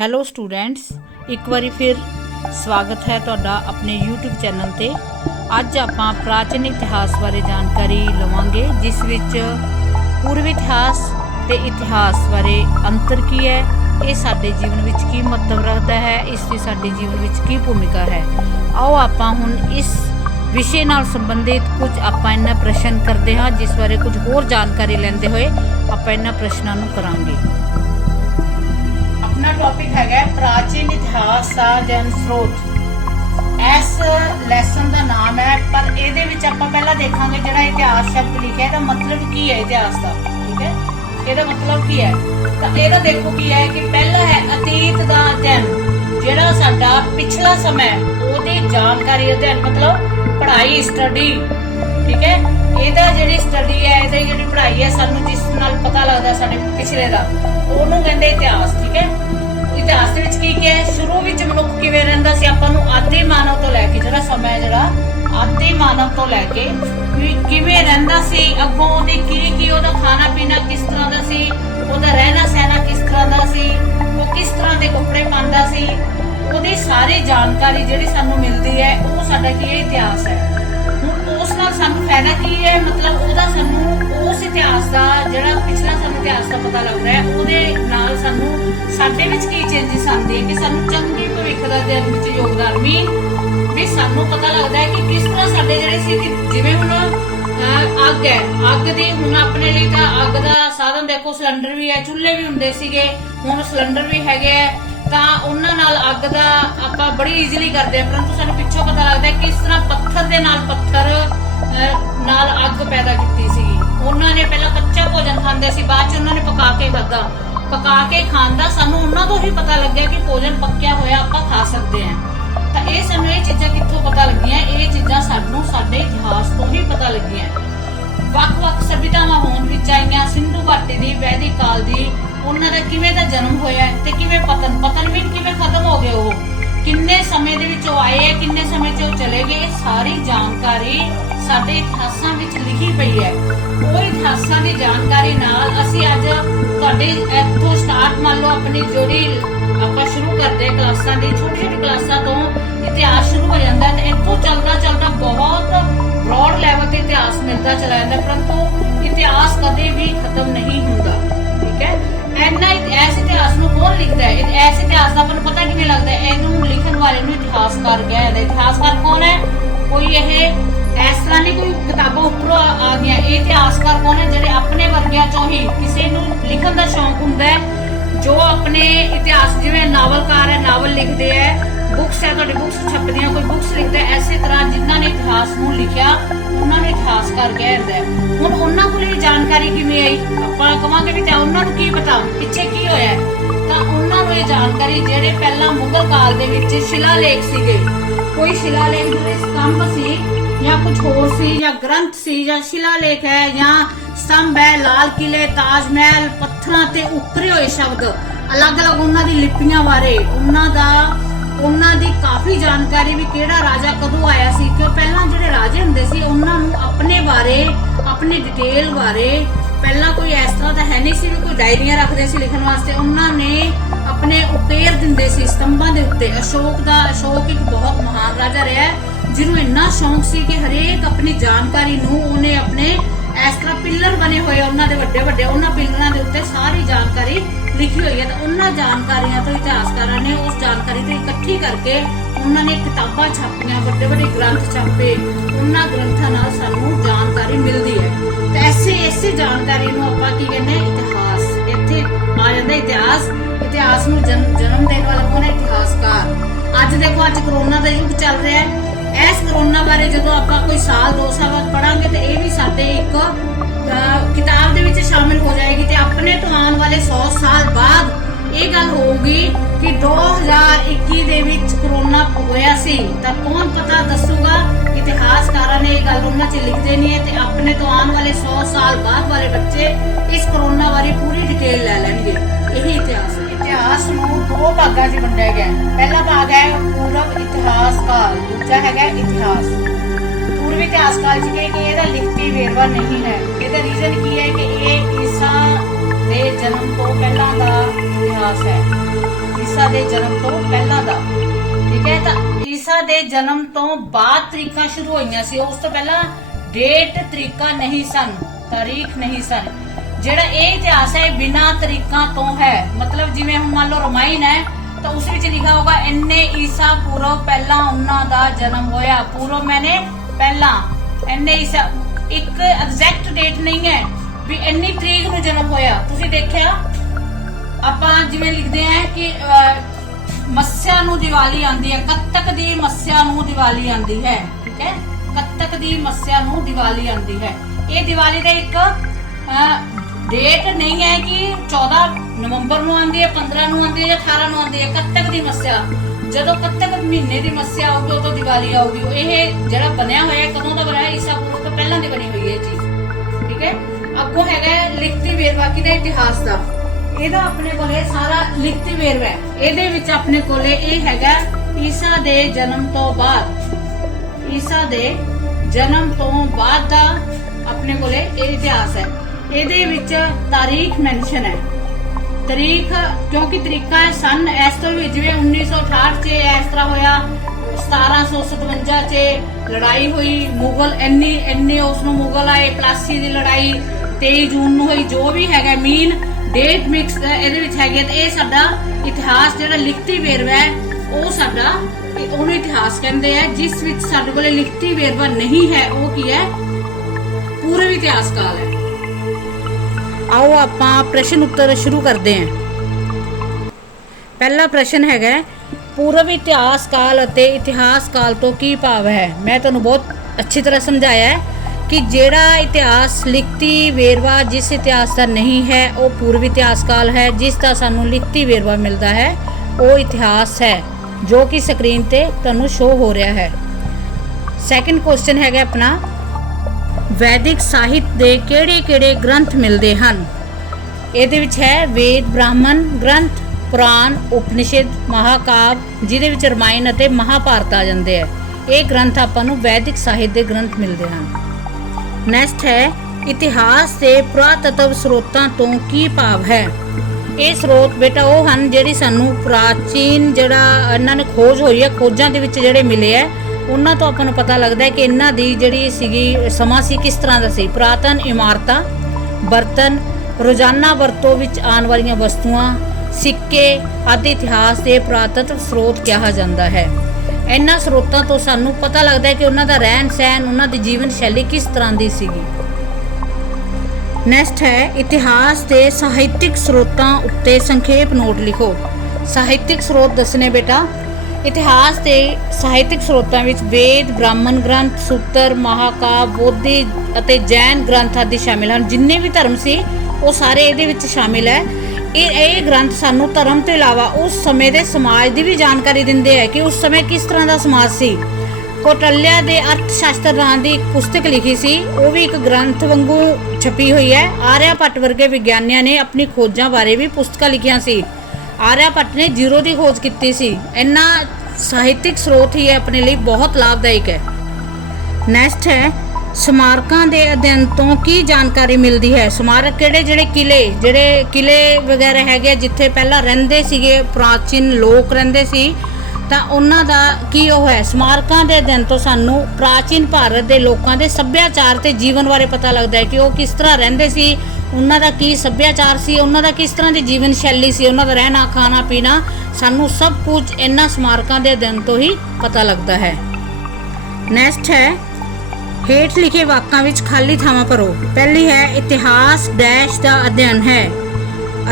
Hello students, ਇੱਕ ਵਾਰੀ ਫਿਰ ਸਵਾਗਤ ਹੈ ਤੁਹਾਡਾ ਆਪਣੇ YouTube ਚੈਨਲ ਤੇ। ਅੱਜ ਆਪਾਂ ਪ੍ਰਾਚੀਨ ਇਤਿਹਾਸ ਬਾਰੇ ਜਾਣਕਾਰੀ ਲਵਾਂਗੇ, ਜਿਸ ਵਿੱਚ ਪੂਰਵੀ ਇਤਿਹਾਸ ਤੇ ਇਤਿਹਾਸ ਬਾਰੇ ਅੰਤਰ ਕੀ ਹੈ, ਇਹ ਸਾਡੇ ਜੀਵਨ ਵਿੱਚ ਕੀ ਮਹੱਤਵ ਰੱਖਦਾ ਹੈ, ਇਸ ਦੀ ਸਾਡੇ ਜੀਵਨ ਵਿੱਚ ਕੀ ਭੂਮਿਕਾ ਹੈ। ਆਓ ਆਪਾਂ ਹੁਣ ਇਸ ਵਿਸ਼ੇ ਨਾਲ ਸੰਬੰਧਿਤ ਕੁਝ ਆਪਾਂ ਇਹਨਾਂ ਪ੍ਰਸ਼ਨ ਕਰਦੇ ਹਾਂ, ਜਿਸ ਬਾਰੇ ਕੁਝ ਹੋਰ ਜਾਣਕਾਰੀ ਲੈਂਦੇ ਹੋਏ ਆਪਾਂ ਇਹਨਾਂ ਪ੍ਰਸ਼ਨਾਂ ਨੂੰ ਕਰਾਂਗੇ। अपना टॉपिक है प्राचीन इतिहास का जन स्रोत। इस लैसन का नाम है, पर ਇਹਦੇ ਵਿੱਚ ਆਪਾਂ ਪਹਿਲਾਂ ਦੇਖਾਂਗੇ ਜਿਹੜਾ ਇਤਿਹਾਸ ਸ਼ਬਦ ਲਿਖਿਆ ਇਹਦਾ ਮਤਲਬ ਕੀ ਹੈ ਇਤਿਹਾਸ ਦਾ। ਠੀਕ ਹੈ, ਇਹਦਾ ਮਤਲਬ ਕੀ ਹੈ? ਤਾਂ ਇਹਦਾ ਦੇਖੋ ਕੀ ਹੈ ਕਿ ਪਹਿਲਾ ਹੈ ਅਤੀਤ ਦਾ ਅਧਿਐਨ, ਜਿਹੜਾ ਸਾਡਾ ਪਿਛਲਾ ਸਮਾਂ ਉਹਦੀ ਜਾਣਕਾਰੀ ਅਧਿਐਨ ਮਤਲਬ ਪੜ੍ਹਾਈ ਸਟੱਡੀ। ਠੀਕ ਹੈ, ਇਹਦਾ ਜਿਹੜੀ ਸਟੱਡੀ ਹੈ, ਇਹਦੀ ਜਿਹੜੀ ਪੜ੍ਹਾਈ ਹੈ, ਸਾਨੂੰ ਜਿਸ ਨਾਲ ਪਤਾ ਲੱਗਦਾ ਸਾਡੇ ਪਿਛਲੇ ਦਾ, ਉਹਨੂੰ ਕਹਿੰਦੇ ਇਤਿਹਾਸ। ਠੀਕ ਹੈ, ਇਤਿਹਾਸ ਦੇ ਵਿੱਚ ਕੀ ਹੈ? ਸ਼ੁਰੂ ਵਿੱਚ ਮਨੁੱਖ ਕਿਵੇਂ ਰਹਿੰਦਾ ਸੀ, ਆਪਾਂ ਨੂੰ ਆਦਿ ਮਾਨਵ ਤੋਂ ਲੈ ਕੇ ਜਿਹੜਾ ਸਮਾਂ ਜਿਹੜਾ ਆਦਿ ਮਾਨਵ ਤੋਂ ਲੈ ਕੇ ਕਿਵੇਂ ਰਹਿੰਦਾ ਸੀ, ਅੱਗੋਂ ਉਹਦੀ ਕੀ ਉਹਦਾ ਖਾਣਾ ਪੀਣਾ ਕਿਸ ਤਰ੍ਹਾਂ ਦਾ ਸੀ, ਉਹਦਾ ਰਹਿਣਾ ਸਹਿਣਾ ਕਿਸ ਤਰ੍ਹਾਂ ਦਾ ਸੀ, ਉਹ ਕਿਸ ਤਰ੍ਹਾਂ ਦੇ ਕੱਪੜੇ ਪਾਉਂਦਾ ਸੀ, ਉਹਦੀ ਸਾਰੀ ਜਾਣਕਾਰੀ ਜਿਹੜੀ ਸਾਨੂੰ ਮਿਲਦੀ ਹੈ, ਉਹ ਸਾਡਾ ਕੀ ਇਤਿਹਾਸ ਹੈ। ਹੁਣ ਉਸ ਨਾਲ ਸਾਨੂੰ ਫਾਇਦਾ ਕੀ ਹੈ? ਮਤਲਬ ਉਹਦਾ ਸਾਨੂੰ ਉਸ ਇਤਿਹਾਸ ਦਾ ਜਿਹੜਾ ਪਿਛਲਾ ਸਾਨੂੰ ਇਤਿਹਾਸ ਦਾ ਪਤਾ ਲੱਗ ਰਿਹਾ ਹੈ, ਉਹਦੇ ਨਾਲ ਸਾਨੂੰ ਸਾਡੇ ਵਿੱਚ ਕੀ ਚੇਂਜਸ ਆਉਂਦੇ ਹੈ ਕਿ ਸਾਨੂੰ ਚੰਗੇ ਭਵਿੱਖ ਦਾ ਦੇਣ ਵਿੱਚ ਯੋਗਦਾਨ ਵੀ ਸਾਨੂੰ ਪਤਾ ਲੱਗਦਾ ਹੈ ਕਿ ਕਿਸ ਤਰ੍ਹਾਂ ਸਾਡੇ ਜਿਹੜੇ ਸੀ ਕਿ ਜਿਵੇਂ ਹੁਣ ਅੱਗ ਹੈ, ਅੱਗ ਦੀ ਹੁਣ ਆਪਣੇ ਲਈ ਤਾਂ ਅੱਗ ਦਾ ਸਾਧਨ ਦੇਖੋ, ਸਿਲੰਡਰ ਵੀ ਹੈ, ਚੁੱਲ੍ਹੇ ਵੀ ਹੁੰਦੇ ਸੀਗੇ, ਹੁਣ ਸਿਲੰਡਰ ਵੀ ਹੈਗੇ ਹੈ, ਤਾਂ ਉਹਨਾਂ ਨਾਲ ਅੱਗ ਦਾ ਆਪਾਂ ਬੜੀ ਈਜ਼ੀਲੀ ਕਰਦੇ ਹਾਂ। ਪਰੰਤੂ ਸਾਨੂੰ ਪਿੱਛੋਂ ਪਤਾ ਲੱਗਦਾ ਕਿਸ ਤਰ੍ਹਾਂ ਪੱਥਰ ਦੇ ਨਾਲ ਅੱਗ ਪੈਦਾ ਕੀਤੀ ਸੀਗੀ। ਉਹਨਾਂ ਨੇ ਪਹਿਲਾਂ ਕੱਚਾ ਭੋਜਨ ਖਾਂਦੇ ਸੀ, ਬਾਅਦ ਚ ਉਹਨਾਂ ਨੇ ਪਕਾ ਕੇ ਖਾਧਾ। ਪਕਾ ਕੇ ਖਾਣ ਦਾ ਸਾਨੂੰ ਉਹਨਾਂ ਤੋਂ ਹੀ ਪਤਾ ਲੱਗਿਆ ਕਿ ਭੋਜਨ ਪੱਕਿਆ ਹੋਇਆ ਆਪਾਂ ਖਾ ਸਕਦੇ ਹਾਂ। ਤਾਂ ਇਹ ਸਾਨੂੰ ਇਹ ਚੀਜ਼ਾਂ ਕਿੱਥੋਂ ਪਤਾ ਲੱਗੀਆਂ? ਇਹ ਚੀਜ਼ਾਂ ਸਾਨੂੰ ਸਾਡੇ ਇਤਿਹਾਸ ਤੋਂ ਹੀ ਪਤਾ ਲੱਗੀਆਂ। ਵੱਖ-ਵੱਖ ਸਭਿਤਾਵਾਂ ਹੋਂਦ ਵਿੱਚ ਆਈਆਂ, ਸਿੰਧੂ ਘਾਟੀ ਦੀ, ਵੈਦਿਕ ਕਾਲ ਦੀ, ਉਹਨਾਂ ਦਾ ਕਿਵੇਂ ਦਾ ਜਨਮ ਹੋਇਆ ਤੇ ਕਿਵੇਂ ਪਤਨ ਵੀ ਕਿਵੇਂ ਖਤਮ ਹੋ ਗਏ, ਉਹ ਕਿੰਨੇ ਸਮੇਂ ਦੇ ਵਿੱਚ ਉਹ ਆਏ, ਕਿੰਨੇ ਸਮੇਂ 'ਚ ਉਹ ਚਲੇ ਗਏ, ਸਾਰੀ ਜਾਣਕਾਰੀ ਸਾਡੇ ਇਤਿਹਾਸਾਂ ਵਿੱਚ ਲਿਖੀ ਪਈ ਹੈ। ਉਹ ਇਤਿਹਾਸਾਂ ਦੀ ਜਾਣਕਾਰੀ ਨਾਲ ਅਸੀਂ ਅੱਜ ਤੁਹਾਡੇ ਇੱਥੋਂ ਸਟਾਰਟ ਮੰਨ ਲਓ ਆਪਣੀ ਜਿਹੜੀ ਆਪਾਂ ਸ਼ੁਰੂ ਕਰਦੇ ਕਲਾਸਾਂ ਦੀ, ਛੋਟੀ ਕਲਾਸਾਂ ਤੋਂ ਇਤਿਹਾਸ ਸ਼ੁਰੂ ਹੋ ਜਾਂਦਾ ਤੇ ਇੱਥੋਂ ਚੱਲਦਾ ਬਹੁਤ ਬ੍ਰੌਡ ਲੈਵਲ ਤੇ ਇਤਿਹਾਸ ਮਿਲਦਾ ਚਲਾ ਜਾਂਦਾ, ਪਰੰਤੂ ਇਤਿਹਾਸ ਕਦੇ ਵੀ ਖਤਮ ਨਹੀਂ ਹੁੰਦਾ। ਠੀਕ ਹੈ, ਇਸ ਇਤਿਹਾਸ ਨੂੰ ਕੌਣ ਲਿਖਦਾ ਹੈ? ਇਸ ਇਤਿਹਾਸ ਦਾ ਆਪਾਂ ਨੂੰ ਪਤਾ ਕਿਵੇਂ ਲੱਗਦਾ ਹੈ? ਇਹਨੂੰ ਲਿਖਣ ਵਾਲੇ ਨੂੰ ਇਤਿਹਾਸਕਾਰ ਕਿਹਾ ਜਾਂਦਾ। ਇਤਿਹਾਸਕਾਰ ਕੌਣ ਹੈ? ਕੋਈ ਇਹ ਇਸ ਤਰ੍ਹਾਂ ਨਹੀਂ ਕੋਈ ਕਿਤਾਬਾਂ ਉੱਪਰੋਂ ਆ ਗਈਆਂ। ਇਹ ਇਤਿਹਾਸਕਾਰ ਕੌਣ ਹੈ? ਜਿਹੜੇ ਆਪਣੇ ਵਰਗਿਆਂ ਚੋਂ ਹੀ ਕਿਸੇ ਨੂੰ ਲਿਖਣ ਦਾ ਸ਼ੌਂਕ ਹੁੰਦਾ ਹੈ, ਜੋ ਆਪਣੇ ਇਤਿਹਾਸ, ਜਿਵੇਂ ਨਾਵਲਕਾਰ ਹੈ, ਨਾਵਲ ਲਿਖਦੇ ਹੈ, ਬੁੱਕਸ ਹੈ, ਤੁਹਾਡੀ ਬੁੱਕਸ ਛਪਦੀਆਂ, ਕੋਈ ਬੁੱਕਸ ਲਿਖਦਾ, ਐਸੇ ਤਰ੍ਹਾਂ ਜਿਨ੍ਹਾਂ ਨੇ ਇਤਿਹਾਸ ਨੂੰ ਲਿਖਿਆ ਉਹਨਾਂ ਨੂੰ ਇਤਿਹਾਸਕਾਰ ਕਿਹਾ ਜਾਂਦਾ ਹੈ। ਹੁਣ ਉਹਨਾਂ ਕੋਲ ਇਹ ਜਾਣਕਾਰੀ ਕਿਵੇਂ ਆਈ? ਆਪਾਂ ਕਵਾਂਗੇ ਵੀ ਤਾਂ ਉਹਨਾਂ ਨੂੰ ਕੀ ਪਤਾ ਪਿੱਛੇ ਕੀ ਹੋਇਆ, ਤਾਂ ਉਹਨਾਂ ਨੂੰ ਇਹ ਜਾਣਕਾਰੀ ਜਿਹੜੇ ਪਹਿਲਾਂ ਮੁਗਲ ਕਾਲ ਦੇ ਵਿੱਚ ਸ਼ਿਲਾਲੇਖ ਸੀਗੇ, ਕੋਈ ਸ਼ਿਲਾਲੇਖ ਜਿਹੜੇ ਸਤੰਭ ਸੀ ਜਾਂ ਕੁਝ ਹੋਰ ਸੀ ਜਾਂ ਗ੍ਰੰਥ ਸੀ ਜਾਂ ਸ਼ਿਲਾਲੇਖ ਹੈ ਜਾਂ ਸਤੰਭ ਹੈ, ਲਾਲ ਕਿਲੇ, ਤਾਜ ਮਹਿਲ, ਪੱਥਰਾਂ ਤੇ ਉਕਰੇ ਹੋਏ ਸ਼ਬਦ, ਅਲੱਗ-ਅਲੱਗ ਉਹਨਾਂ ਦੀ ਲਿਪੀਆਂ ਬਾਰੇ, ਉਹਨਾਂ ਦੀ ਕਾਫੀ ਜਾਣਕਾਰੀ ਵੀ ਕਿਹੜਾ ਰਾਜਾ ਕਦੋਂ ਆਇਆ ਸੀ, ਕਿਉਂ ਪਹਿਲਾਂ ਜਿਹੜੇ ਰਾਜੇ ਹੁੰਦੇ ਸੀ ਉਹਨਾਂ ਨੂੰ ਆਪਣੇ ਬਾਰੇ, ਆਪਣੀ ਡਿਟੇਲ ਬਾਰੇ ਪਹਿਲਾਂ ਕੋਈ ਇਸ ਤਰ੍ਹਾਂ ਤਾਂ ਹੈ ਨਹੀਂ ਸੀ ਵੀ ਕੋਈ ਡਾਇਰੀਆਂ ਰੱਖਦੇ ਸੀ ਲਿਖਣ ਵਾਸਤੇ। ਉਹਨਾਂ ਨੇ ਆਪਣੇ ਉਕੇਰ ਦਿੰਦੇ ਸੀ ਸਤੰਭਾਂ ਦੇ ਉੱਤੇ। ਅਸ਼ੋਕ ਇੱਕ ਬਹੁਤ ਮਹਾਨ ਰਾਜਾ ਰਿਹਾ, ਜਿਹਨੂੰ ਇੰਨਾ ਸ਼ੌਂਕ ਸੀ ਕਿ ਹਰੇਕ ਆਪਣੀ ਜਾਣਕਾਰੀ ਨੂੰ ਉਹਨੇ ਆਪਣੇ ਇਸ ਤਰ੍ਹਾਂ ਪਿੱਲਰ ਬਣੇ ਹੋਏ, ਉਹਨਾਂ ਦੇ ਵੱਡੇ ਉਹਨਾਂ ਪਿੱਲਰਾਂ ਦੇ ਉੱਤੇ ਸਾਰੀ ਜਾਣਕਾਰੀ ਲਿਖੀ ਹੋਈ ਹੈ। ਤਾਂ ਉਹਨਾਂ ਜਾਣਕਾਰੀਆਂ ਤੋਂ ਇਤਿਹਾਸਕਾਰਾਂ ਨੇ ਉਸ ਜਾਣਕਾਰੀ ਤੋਂ ਇਕੱਠੀ ਕਰਕੇ ਉਹਨਾਂ ਨੇ ਕਿਤਾਬਾਂ ਛਾਪੀਆਂ, ਵੱਡੇ ਗ੍ਰੰਥ ਛਾਪੇ। ਉਹਨਾਂ ਗ੍ਰੰਥਾਂ ਨਾਲ ਸਾਨੂੰ ਜਾਣਕਾਰੀ ਮਿਲਦੀ ਹੈ। ਤੇ ਐਸੇ ਜਾਣਕਾਰੀ ਨੂੰ ਆਪਾਂ ਕੀ ਕਹਿੰਦੇ? ਇਤਿਹਾਸ। ਇੱਥੇ ਆ ਜਾਂਦਾ ਇਤਿਹਾਸ ਨੂੰ ਜਨਮ ਦੇਣ ਵਾਲਾ ਕੌਣ ਹੈ? ਇਤਿਹਾਸਕਾਰ। ਅੱਜ ਦੇਖੋ, ਅੱਜ ਕਰੋਨਾ ਦਾ ਯੁੱਗ ਚੱਲ ਰਿਹਾ ਹੈ। ਇਸ ਕਰੋਨਾ ਬਾਰੇ ਜਦੋਂ ਆਪਾਂ ਕੋਈ ਸਾਲ 2 ਸਾਲ ਬਾਅਦ ਪੜਾਂਗੇ ਤੇ ਇਹ ਵੀ ਸਾਡੇ ਇੱਕ ਕਿਤਾਬ ਦੇ ਵਿੱਚ ਸ਼ਾਮਿਲ ਹੋ ਜਾਏਗੀ, ਤੇ ਆਪਣੇ ਤੋਂ ਆਉਣ ਵਾਲੇ 100 ਸਾਲ ਬਾਅਦ ਇਹ ਗੱਲ ਹੋਊਗੀ ਕਿ 2021 ਦੇ ਵਿੱਚ ਕਰੋਨਾ ਹੋਇਆ ਸੀ। ਤਾਂ ਕੌਣ ਪਤਾ ਦੱਸੂਗਾ? ਇਤਿਹਾਸਕਾਰਾਂ ਨੇ ਇਹ ਗੱਲ ਉਹਨਾਂ 'ਚ ਲਿਖ ਦੇਣੀ ਹੈ ਤੇ ਆਪਣੇ ਤੋਂ ਆਉਣ ਵਾਲੇ 100 ਸਾਲ ਬਾਅਦ ਵਾਲੇ ਬੱਚੇ ਇਸ ਕਰੋਨਾ ਬਾਰੇ ਪੂਰੀ ਡਿਟੇਲ ਲੈ ਲੈਣਗੇ। ਇਹੀ ਇਤਿਹਾਸ ਹੈ। ਇਤਿਹਾਸ ਨੂੰ 2 ਭਾਗਾਂ 'ਚ ਵੰਡਿਆ ਗਿਆ। ਪਹਿਲਾ ਭਾਗ ਹੈ ਪੂਰਵ ਇਤਿਹਾਸ ਕਾਲ, ਦੂਜਾ ਹੈਗਾ ਇਤਿਹਾਸ। ਪੂਰਵ ਇਤਿਹਾਸ ਕਾਲ 'ਚ ਕਿ ਇਹਦਾ ਲਿਖਤੀ ਵੇਰਵਾ ਨਹੀਂ ਹੈ। ਇਹਦਾ ਰੀਜ਼ਨ ਕੀ ਹੈ ਕਿ ਇਹ ਈਸਾ ਦੇ ਜਨਮ ਤੋਂ ਪਹਿਲਾਂ ਦਾ ਇਤਿਹਾਸ ਹੈ। ਈਸਾ ਦੇ ਜਨਮ ਤੋਂ ਪਹਿਲਾਂ ਦਾ। ਠੀਕ ਹੈ, ਤਾਂ ਈਸਾ ਦੇ ਜਨਮ ਤੋਂ ਬਾਅਦ ਤਰੀਕਾਂ ਸ਼ੁਰੂ ਹੋਈਆਂ ਸੀ। ਉਸ ਤੋਂ ਪਹਿਲਾਂ ਡੇਟ ਤਰੀਕਾ ਨਹੀਂ ਸਨ, ਤਾਰੀਖ ਨਹੀਂ ਸਨ। ਜਿਹੜਾ ਇਹ ਇਤਿਹਾਸ ਹੈ ਬਿਨਾਂ ਤਰੀਕਾਂ ਤੋਂ ਹੈ। ਮਤਲਬ ਜਿਵੇਂ ਹੁਣ ਮੰਨ ਲਓ ਰਾਮਾਇਣ ਹੈ ਤਾਂ ਉਸ ਵਿੱਚ ਲਿਖਿਆ ਹੋਗਾ ਇੰਨੇ ਈਸਾ ਪੂਰਵ ਪਹਿਲਾਂ ਉਹਨਾਂ ਦਾ ਜਨਮ ਹੋਇਆ। ਪੂਰਵ ਮੈਨੇ ਪਹਿਲਾਂ, ਇੰਨੇ ਈਸਾ, ਇੱਕ ਐਗਜ਼ੈਕਟ ਡੇਟ ਨਹੀਂ ਹੈ ਵੀ ਇੰਨੀ ਤਰੀਕ ਨੂੰ ਜਨਮ ਹੋਇਆ। ਤੁਸੀਂ ਦੇਖਿਆ ਆਪਾਂ ਜਿਵੇਂ ਲਿਖਦੇ ਆ ਕਿ ਮੱਸਿਆ ਨੂੰ ਦੀਵਾਲੀ ਆਂਦੀ ਹੈ, ਕੱਤਕ ਦੀ ਮੱਸਿਆ ਨੂੰ ਦੀਵਾਲੀ ਆਂਦੀ ਹੈ। ਠੀਕ ਹੈ, ਕੱਤਕ ਦੀ ਮੱਸਿਆ ਨੂੰ ਦੀਵਾਲੀ ਆਂਦੀ ਹੈ। ਇਹ ਦੀਵਾਲੀ ਦਾ ਇੱਕ ਡੇਟ ਨਹੀਂ ਹੈ ਕਿ 14 ਨਵੰਬਰ ਨੂੰ ਆਂਦੀ ਹੈ, 15 ਨੂੰ ਆਂਦੀ ਹੈ ਜਾਂ 18 ਨੂੰ ਆਂਦੀ ਹੈ। ਕੱਤਕ ਦੀ ਮੱਸਿਆ, ਜਦੋਂ ਕੱਤਕ ਮਹੀਨੇ ਦੀ ਮੱਸਿਆ ਆਊਗੀ ਉਦੋਂ ਦੀਵਾਲੀ ਆਊਗੀ। ਇਹ ਜਿਹੜਾ ਬਣਿਆ ਹੋਇਆ ਕਦੋਂ ਦਾ ਬਣਿਆ? ਈਸਾ ਪੂਰਵ ਤੋਂ ਪਹਿਲਾਂ ਦੀ ਬਣੀ ਹੋਈ ਹੈ ਇਹ ਚੀਜ਼। ਠੀਕ ਹੈ, ਅੱਗੋਂ ਹੈਗਾ ਲਿਖਤੀ ਵੇਰਵਾ ਦਾ ਇਤਿਹਾਸ ਦਾ। ਇਹਦਾ ਆਪਣੇ ਕੋਲੇ ਸਾਰਾ ਲਿਖਤੀ ਵੇਰਵਾ ਹੈ। ਇਹਦੇ ਵਿੱਚ ਆਪਣੇ ਕੋਲੇ ਇਹ ਹੈਗਾ ਈਸਾ ਦੇ ਜਨਮ ਤੋਂ ਬਾਅਦ, ਈਸਾ ਦੇ ਜਨਮ ਤੋਂ ਬਾਅਦ ਦਾ ਆਪਣੇ ਕੋਲੇ ਇਹ ਇਤਿਹਾਸ ਹੈ। ਇਹਦੇ ਵਿੱਚ ਤਾਰੀਖ ਮੈਂਸ਼ਨ ਹੈ, ਤਾਰੀਖ ਕਿਉਂਕਿ ਤਰੀਕਾ ਹੈ ਸਨ। ਇਸ ਤੋਂ ਵੀ ਜਿਵੇਂ 1968 ਚ ਇਸ ਤਰ੍ਹਾਂ ਹੋਇਆ, 1757 ਚ ਲੜਾਈ ਹੋਈ, ਮੁਗਲ ਇੰਨੇ ਉਸ ਨੂੰ ਮੁਗਲ ਆਏ, ਪਲਾਸੀ ਦੀ ਲੜਾਈ 23 ਜੂਨ ਨੂੰ ਹੋਈ। ਜੋ ਵੀ ਹੈਗਾ ਮੀਨ ਡੇਟ ਮਿਕਸ ਇਹਦੇ ਵਿੱਚ ਹੈਗੇ। ਤੇ ਇਹ ਸਾਡਾ ਇਤਿਹਾਸ ਜਿਹੜਾ ਲਿਖਤੀ ਵੇਰਵਾ ਹੈ ਉਹ ਸਾਡਾ ਉਹਨੂੰ ਇਤਿਹਾਸ ਕਹਿੰਦੇ ਆ। ਜਿਸ ਵਿੱਚ ਸਾਡੇ ਕੋਲੇ ਲਿਖਤੀ ਵੇਰਵਾ ਨਹੀਂ ਹੈ ਉਹ ਕੀ ਹੈ? ਪੂਰਵ ਇਤਿਹਾਸ ਕਾਲ ਹੈ। आओ ਆਪਾਂ ਪ੍ਰਸ਼ਨ ਉੱਤਰ ਸ਼ੁਰੂ ਕਰਦੇ ਹਾਂ। ਪਹਿਲਾ ਪ੍ਰਸ਼ਨ ਹੈਗਾ ਪੂਰਵ ਇਤਿਹਾਸ ਕਾਲ ਅਤੇ ਇਤਿਹਾਸ ਕਾਲ ਤੋਂ ਕੀ ਭਾਵ ਹੈ? ਮੈਂ ਤੁਹਾਨੂੰ ਬਹੁਤ ਅੱਛੀ ਤਰ੍ਹਾਂ ਸਮਝਾਇਆ ਹੈ ਕਿ ਜਿਹੜਾ ਇਤਿਹਾਸ ਲਿਖਤੀ ਵੇਰਵਾ ਜਿਸ ਇਤਿਹਾਸ ਦਾ ਨਹੀਂ ਹੈ ਉਹ ਪੂਰਵ ਇਤਿਹਾਸ ਕਾਲ ਹੈ। ਜਿਸ ਦਾ ਸਾਨੂੰ ਲਿਖਤੀ ਵੇਰਵਾ ਮਿਲਦਾ ਹੈ ਉਹ ਇਤਿਹਾਸ ਹੈ, ਜੋ ਕਿ ਸਕਰੀਨ ਤੇ ਤੁਹਾਨੂੰ ਸ਼ੋ ਹੋ ਰਿਹਾ ਹੈ। ਸੈਕੰਡ ਕੁਐਸਚਨ ਹੈਗਾ ਆਪਣਾ ਵੈਦਿਕ ਸਾਹਿਤ ਦੇ ਕਿਹੜੇ-ਕਿਹੜੇ ਗ੍ਰੰਥ ਮਿਲਦੇ ਹਨ? ਇਹਦੇ ਵਿੱਚ ਹੈ ਵੇਦ, ਬ੍ਰਾਹਮਣ ਗ੍ਰੰਥ, ਪੁਰਾਣ, ਉਪਨਿਸ਼ਦ, ਮਹਾਕਾਵ, ਜਿਹਦੇ ਵਿੱਚ ਰਾਮਾਇਣ ਅਤੇ ਮਹਾਭਾਰਤ ਆ ਜਾਂਦੇ ਆ। ਇਹ ਗ੍ਰੰਥ ਆਪਾਂ ਨੂੰ ਵੈਦਿਕ ਸਾਹਿਤ ਦੇ ਗ੍ਰੰਥ ਮਿਲਦੇ ਹਨ। ਨੈਕਸਟ ਹੈ ਇਤਿਹਾਸ ਦੇ ਪੁਰਾਤਤਵ ਸਰੋਤਾਂ ਤੋਂ ਕੀ ਭਾਵ ਹੈ? ਇਹ ਸਰੋਤ ਬੇਟਾ ਉਹ ਹਨ ਜਿਹੜੀ ਸਾਨੂੰ ਪ੍ਰਾਚੀਨ ਜਿਹੜਾ ਇਹਨਾਂ ਨੇ ਖੋਜ ਹੋਈ ਹੈ, ਖੋਜਾਂ ਦੇ ਵਿੱਚ ਜਿਹੜੇ ਮਿਲੇ ਹੈ ਉਹਨਾਂ ਤੋਂ ਆਪਾਂ ਨੂੰ ਪਤਾ ਲੱਗਦਾ ਹੈ ਕਿ ਇਹਨਾਂ ਦੀ ਜਿਹੜੀ ਸੀਗੀ ਸਮਾਂ ਸੀ ਕਿਸ ਤਰ੍ਹਾਂ ਦਾ ਸੀ। ਪੁਰਾਤਨ ਇਮਾਰਤਾਂ, ਬਰਤਨ, ਰੋਜ਼ਾਨਾ ਵਰਤੋਂ ਵਿੱਚ ਆਉਣ ਵਾਲੀਆਂ ਵਸਤੂਆਂ, ਸਿੱਕੇ ਆਦਿ ਇਤਿਹਾਸ ਦੇ ਪੁਰਾਤਤਵ ਸਰੋਤ ਕਿਹਾ ਜਾਂਦਾ ਹੈ। ਇਹਨਾਂ ਸਰੋਤਾਂ ਤੋਂ ਸਾਨੂੰ ਪਤਾ ਲੱਗਦਾ ਹੈ ਕਿ ਉਹਨਾਂ ਦਾ ਰਹਿਣ ਸਹਿਣ, ਉਹਨਾਂ ਦੀ ਜੀਵਨ ਸ਼ੈਲੀ ਕਿਸ ਤਰ੍ਹਾਂ ਦੀ ਸੀਗੀ। ਨੈਕਸਟ ਹੈ ਇਤਿਹਾਸ ਦੇ ਸਾਹਿਤਿਕ ਸਰੋਤਾਂ ਉੱਤੇ ਸੰਖੇਪ ਨੋਟ ਲਿਖੋ। ਸਾਹਿਤਿਕ ਸਰੋਤ ਦੱਸਣੇ ਬੇਟਾ। ਇਤਿਹਾਸ ਦੇ ਸਾਹਿਤਿਕ ਸਰੋਤਾਂ ਵਿੱਚ ਵੇਦ, ਬ੍ਰਾਹਮਣ ਗ੍ਰੰਥ, ਸੂਤਰ, ਮਹਾਕਾਵ, ਬੋਧੀ ਅਤੇ ਜੈਨ ਗ੍ਰੰਥ ਆਦਿ ਸ਼ਾਮਿਲ ਹਨ। ਜਿੰਨੇ ਵੀ ਧਰਮ ਸੀ ਉਹ ਸਾਰੇ ਇਹਦੇ ਵਿੱਚ ਸ਼ਾਮਿਲ ਹੈ। ਇਹ ਗ੍ਰੰਥ ਸਾਨੂੰ ਧਰਮ ਤੋਂ ਇਲਾਵਾ ਉਸ ਸਮੇਂ ਦੇ ਸਮਾਜ ਦੀ ਵੀ ਜਾਣਕਾਰੀ ਦਿੰਦੇ ਹੈ ਕਿ ਉਸ ਸਮੇਂ ਕਿਸ ਤਰ੍ਹਾਂ ਦਾ ਸਮਾਜ ਸੀ। ਕੌਟਲਿਆ ਦੇ ਅਰਥ ਸ਼ਾਸਤਰ ਨਾਂ ਦੀ ਇੱਕ ਪੁਸਤਕ ਲਿਖੀ ਸੀ, ਉਹ ਵੀ ਇੱਕ ਗ੍ਰੰਥ ਵਾਂਗੂ ਛਪੀ ਹੋਈ ਹੈ। ਆਰਿਆ ਭੱਟ ਵਰਗੇ ਵਿਗਿਆਨੀਆਂ ਨੇ ਆਪਣੀ ਖੋਜਾਂ ਬਾਰੇ ਵੀ ਪੁਸਤਕਾਂ ਲਿਖੀਆਂ ਸੀ। ਆਰਿਆ ਭੱਟ ਨੇ ਜ਼ੀਰੋ ਦੀ ਖੋਜ ਕੀਤੀ ਸੀ। ਇਹਨਾਂ ਸਾਹਿਤਿਕ ਸਰੋਤ ਹੀ ਆਪਣੇ ਲਈ ਬਹੁਤ ਲਾਭਦਾਇਕ ਹੈ। ਨੈਕਸਟ ਹੈ ਸਮਾਰਕਾਂ ਦੇ ਅਧਿਐਨ ਤੋਂ ਕੀ ਜਾਣਕਾਰੀ ਮਿਲਦੀ ਹੈ? ਸਮਾਰਕ ਜਿਹੜੇ ਕਿਲੇ ਵਗੈਰਾ ਹੈਗੇ ਜਿੱਥੇ ਪਹਿਲਾਂ ਰਹਿੰਦੇ ਸੀਗੇ, ਪ੍ਰਾਚੀਨ ਲੋਕ ਰਹਿੰਦੇ ਸੀ, ਤਾਂ ਉਹਨਾਂ ਦਾ ਕੀ ਉਹ ਹੈ? ਸਮਾਰਕਾਂ ਦੇ ਅਧਿਐਨ ਤੋਂ ਸਾਨੂੰ ਪ੍ਰਾਚੀਨ ਭਾਰਤ ਦੇ ਲੋਕਾਂ ਦੇ ਸੱਭਿਆਚਾਰ ਤੇ ਜੀਵਨ ਬਾਰੇ ਪਤਾ ਲੱਗਦਾ ਹੈ ਕਿ ਉਹ ਕਿਸ ਤਰ੍ਹਾਂ ਰਹਿੰਦੇ ਸੀ, ਉਹਨਾਂ ਦਾ ਕੀ ਸੱਭਿਆਚਾਰ ਸੀ, ਉਹਨਾਂ ਦਾ ਕਿਸ ਤਰ੍ਹਾਂ ਦੀ ਜੀਵਨ ਸ਼ੈਲੀ ਸੀ, ਉਹਨਾਂ ਦਾ ਰਹਿਣਾ, ਖਾਣਾ ਪੀਣਾ, ਸਾਨੂੰ ਸਭ ਕੁਝ ਇਹਨਾਂ ਸਮਾਰਕਾਂ ਦੇ ਅਧਿਐਨ ਤੋਂ ਹੀ ਪਤਾ ਲੱਗਦਾ ਹੈ। ਨੈਕਸਟ ਹੈ ਹੇਠ ਲਿਖੇ ਵਾਕਾਂ ਵਿੱਚ ਖਾਲੀ ਥਾਵਾਂ ਭਰੋ। ਪਹਿਲੀ ਹੈ ਇਤਿਹਾਸ ਡੈਸ਼ ਦਾ ਅਧਿਐਨ ਹੈ।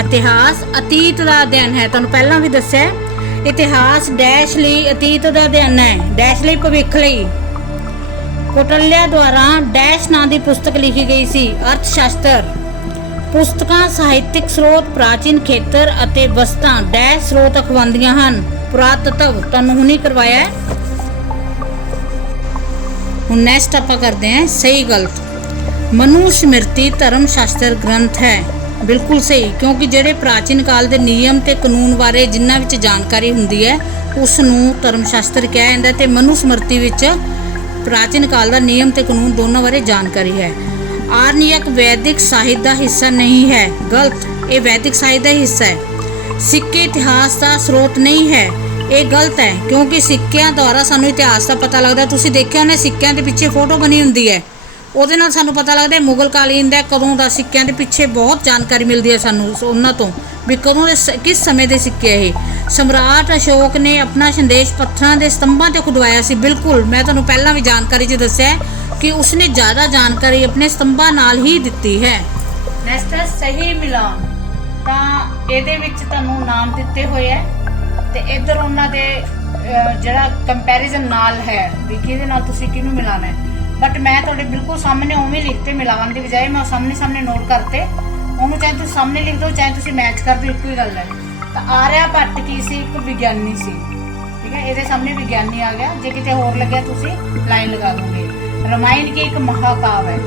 ਇਤਿਹਾਸ ਅਤੀਤ ਦਾ ਅਧਿਐਨ ਹੈ। ਤੁਹਾਨੂੰ ਪਹਿਲਾਂ ਵੀ ਦੱਸਿਆ ਇਤਿਹਾਸ ਡੈਸ਼ ਲਈ ਅਤੀਤ ਦਾ ਅਧਿਐਨ ਹੈ, ਡੈਸ਼ ਲਈ ਭਵਿੱਖ ਲਈ। ਕੌਟਲਿਆ ਦੁਆਰਾ ਡੈਸ਼ ਨਾਂ ਦੀ ਪੁਸਤਕ ਲਿਖੀ ਗਈ ਸੀ, ਅਰਥ ਸ਼ਾਸਤਰ। ਪੁਸਤਕਾਂ ਸਾਹਿਤਿਕ ਸਰੋਤ, ਪ੍ਰਾਚੀਨ ਖੇਤਰ ਅਤੇ ਵਸਤਾਂ ਡੈਸ਼ ਸਰੋਤ ਅਖਵਾਉਂਦੀਆਂ ਹਨ। ਪੁਰਾਤਤਵ ਤੁਹਾਨੂੰ ਹੁਣੀ ਕਰਵਾਇਆ ਹੈ। ਹੁਣ ਨੈਕਸਟ ਆਪਾਂ ਕਰਦੇ ਹਾਂ ਸਹੀ ਗਲਤ। ਮਨੂ ਸਮ੍ਰਿਤੀ ਧਰਮ ਸ਼ਾਸਤਰ ਗ੍ਰੰਥ ਹੈ। ਬਿਲਕੁਲ ਸਹੀ, ਕਿਉਂਕਿ ਜਿਹੜੇ ਪ੍ਰਾਚੀਨ ਕਾਲ ਦੇ ਨਿਯਮ ਤੇ ਕਾਨੂੰਨ ਬਾਰੇ ਜਿਨ੍ਹਾਂ ਵਿੱਚ ਜਾਣਕਾਰੀ ਹੁੰਦੀ ਹੈ ਉਸ ਨੂੰ ਧਰਮ ਸ਼ਾਸਤਰ ਕਿਹਾ ਜਾਂਦਾ ਤੇ ਮਨੂ ਸਮ੍ਰਿਤੀ ਵਿੱਚ ਪ੍ਰਾਚੀਨ ਕਾਲ ਦਾ ਨਿਯਮ ਤੇ ਕਾਨੂੰਨ ਦੋਨਾਂ ਬਾਰੇ ਜਾਣਕਾਰੀ ਹੈ। ਆਰਣਯਕ ਵੈਦਿਕ ਸਾਹਿਤ ਦਾ ਹਿੱਸਾ ਨਹੀਂ ਹੈ। ਗਲਤ, ਇਹ ਵੈਦਿਕ ਸਾਹਿਤ ਦਾ ਹਿੱਸਾ ਹੈ। ਸਿੱਕੇ ਇਤਿਹਾਸ ਦਾ ਸਰੋਤ ਨਹੀਂ ਹੈ। ਇਹ ਗਲਤ ਹੈ, ਕਿਉਂਕਿ ਸਿੱਕਿਆਂ ਦੁਆਰਾ ਸਾਨੂੰ ਇਤਿਹਾਸ ਦਾ ਪਤਾ ਲੱਗਦਾ। ਤੁਸੀਂ ਦੇਖਿਆ ਉਹਨੇ ਸਿੱਕਿਆਂ ਦੇ ਪਿੱਛੇ ਫੋਟੋ ਬਣੀ ਹੁੰਦੀ ਹੈ, ਉਹਦੇ ਨਾਲ ਸਾਨੂੰ ਪਤਾ ਲੱਗਦਾ ਮੁਗਲ ਕਾਲੀਨ ਦਾ ਕਦੋਂ ਦਾ। ਸਿੱਕਿਆਂ ਦੇ ਪਿੱਛੇ ਬਹੁਤ ਜਾਣਕਾਰੀ ਮਿਲਦੀ ਹੈ ਸਾਨੂੰ ਉਹਨਾਂ ਤੋਂ, ਵੀ ਕਦੋਂ ਦੇ ਕਿਸ ਸਮੇਂ ਦੇ ਸਿੱਕੇ ਇਹ। ਸਮਰਾਟ ਅਸ਼ੋਕ ਨੇ ਆਪਣਾ ਸੰਦੇਸ਼ ਪੱਥਰਾਂ ਦੇ ਸਤੰਭਾਂ ਤੇ ਖੁਦਵਾਇਆ ਸੀ। ਬਿਲਕੁਲ, ਮੈਂ ਤੁਹਾਨੂੰ ਪਹਿਲਾਂ ਵੀ ਜਾਣਕਾਰੀ 'ਚ ਦੱਸਿਆ ਕਿ ਉਸਨੇ ਜ਼ਿਆਦਾ ਜਾਣਕਾਰੀ ਆਪਣੇ ਸਤੰਭਾਂ ਨਾਲ ਹੀ ਦਿੱਤੀ ਹੈ। ਨੈਕਸਟ ਹੈ ਸਹੀ ਮਿਲਾਨ। ਤਾਂ ਇਹਦੇ ਵਿੱਚ ਤੁਹਾਨੂੰ ਨਾਮ ਦਿੱਤੇ ਹੋਏ ਹੈ ਤੇ ਇੱਧਰ ਉਹਨਾਂ ਦੇ ਜਿਹੜਾ ਕੰਪੈਰੀਜ਼ਨ ਨਾਲ ਹੈ ਵੀ ਕਿਹਦੇ ਨਾਲ ਤੁਸੀਂ ਕਿਹਨੂੰ ਮਿਲਾਣਾ ਹੈ। ਬਟ ਮੈਂ ਤੁਹਾਡੇ ਬਿਲਕੁਲ ਸਾਹਮਣੇ ਉਵੇਂ ਲਿਖਤੇ, ਮਿਲਾਉਣ ਦੀ ਬਜਾਏ ਮੈਂ ਸਾਹਮਣੇ ਨੋਟ ਕਰਤੇ। ਉਹਨੂੰ ਚਾਹੇ ਤੁਸੀਂ ਸਾਹਮਣੇ ਲਿਖ ਦਿਓ, ਚਾਹੇ ਤੁਸੀਂ ਮੈਚ ਕਰ ਦਿਓ, ਇੱਕੋ ਹੀ ਗੱਲ ਹੈ। ਤਾਂ ਆਰਿਆ ਭੱਟ ਕੀ ਸੀ? ਇੱਕ ਵਿਗਿਆਨੀ ਸੀ, ਠੀਕ ਹੈ। ਇਹਦੇ ਸਾਹਮਣੇ ਵਿਗਿਆਨੀ ਆ ਗਿਆ, ਜੇ ਕਿਤੇ ਹੋਰ ਲੱਗਿਆ ਤੁਸੀਂ ਲਾਈਨ ਲਗਾ ਦੋਗੇ। ਰਾਮਾਇਣ ਕੀ ਇੱਕ ਮਹਾਕਾਵ ਹੈ।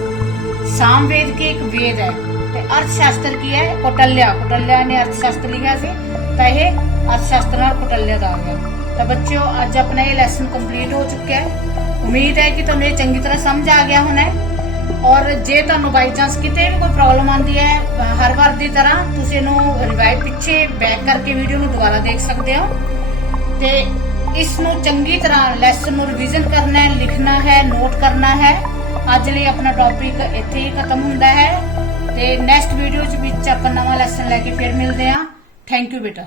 ਸਾਮਵੇਦ ਕੀ ਇੱਕ ਵੇਦ ਹੈ। ਤੇ ਅਰਥ ਸ਼ਾਸਤਰ ਕੀ ਹੈ? ਕੌਟਲਿਆ ਨੇ ਅਰਥ ਸ਼ਾਸਤਰ ਲਿਖਿਆ ਸੀ, ਤਾਂ ਇਹ ਅਰਥ ਸ਼ਾਸਤਰ ਨਾਲ ਕੌਟਲਿਆ ਦਾ ਆ ਗਿਆ। ਤਾਂ ਬੱਚਿਓ, ਅੱਜ ਆਪਣਾ ਇਹ ਲੈਸਨ ਕੰਪਲੀਟ ਹੋ ਚੁੱਕਿਆ ਹੈ। ਉਮੀਦ ਹੈ ਕਿ ਤੁਹਾਨੂੰ ਇਹ ਚੰਗੀ ਤਰ੍ਹਾਂ ਸਮਝ ਆ ਗਿਆ ਹੋਣਾ ਹੈ। ਔਰ ਜੇ ਤੁਹਾਨੂੰ ਬਾਈ ਚਾਂਸ ਕਿਤੇ ਵੀ ਕੋਈ ਪ੍ਰੋਬਲਮ ਆਉਂਦੀ ਹੈ, ਹਰ ਵਾਰ ਦੀ ਤਰ੍ਹਾਂ ਤੁਸੀਂ ਇਹਨੂੰ ਰਿਵਾਈਜ਼ ਪਿੱਛੇ ਬੈਕ ਕਰਕੇ ਵੀਡੀਓ ਨੂੰ ਦੁਬਾਰਾ ਦੇਖ ਸਕਦੇ ਹੋ ਤੇ ਇਸ ਨੂੰ ਚੰਗੀ ਤਰ੍ਹਾਂ ਲੈਸਨ ਨੂੰ ਰਿਵੀਜ਼ਨ ਕਰਨਾ ਹੈ, ਲਿਖਣਾ ਹੈ, ਨੋਟ ਕਰਨਾ ਹੈ। ਅੱਜ ਲਈ ਆਪਣਾ ਟੌਪਿਕ ਇੱਥੇ ਹੀ ਖਤਮ ਹੁੰਦਾ ਹੈ ਤੇ ਨੈਕਸਟ ਵੀਡੀਓ ਵਿੱਚ ਆਪਾਂ ਨਵਾਂ ਲੈਸਨ ਲੈ ਕੇ ਫਿਰ ਮਿਲਦੇ ਹਾਂ। ਥੈਂਕ ਯੂ ਬੇਟਾ।